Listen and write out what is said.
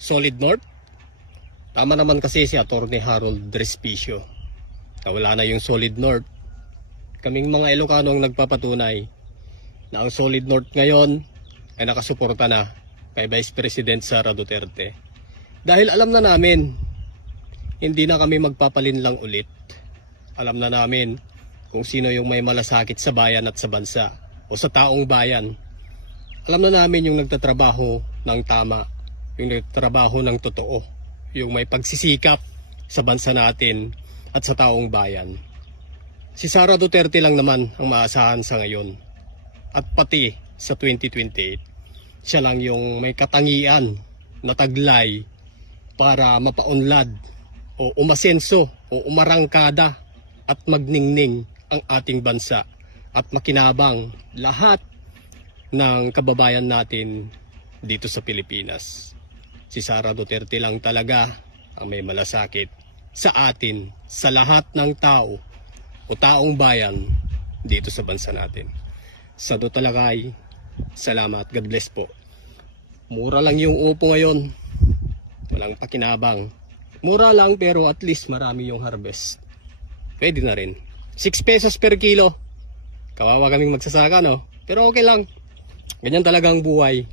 Solid North? Tama naman kasi si Atty. Harold Respicio na wala na yung Solid North. Kaming mga Ilocano ang nagpapatunay na ang Solid North ngayon ay nakasuporta na kay Vice President Sara Duterte. Dahil alam na namin, hindi na kami magpapalinlang ulit. Alam na namin kung sino yung may malasakit sa bayan at sa bansa o sa taong bayan. Alam na namin yung nagtatrabaho ng tama, yung nagtatrabaho ng totoo, yung may pagsisikap sa bansa natin at sa taong bayan. Si Sara Duterte lang naman ang maasahan sa ngayon. At pati sa 2028, siya lang yung may katangian na taglay para mapaunlad o umasenso o umarangkada at magningning ang ating bansa at makinabang lahat ng kababayan natin dito sa Pilipinas. Si Sara Duterte lang talaga ang may malasakit sa atin, sa lahat ng tao o taong bayan dito sa bansa natin. Sa Dutalakay, salamat, God bless po. Mura lang yung upo ngayon, walang pakinabang. Mura lang pero at least marami yung harvest. Pwede na rin. 6 pesos per kilo. Kawawa kaming magsasaka, no? Pero okay lang. Ganyan talagang buhay.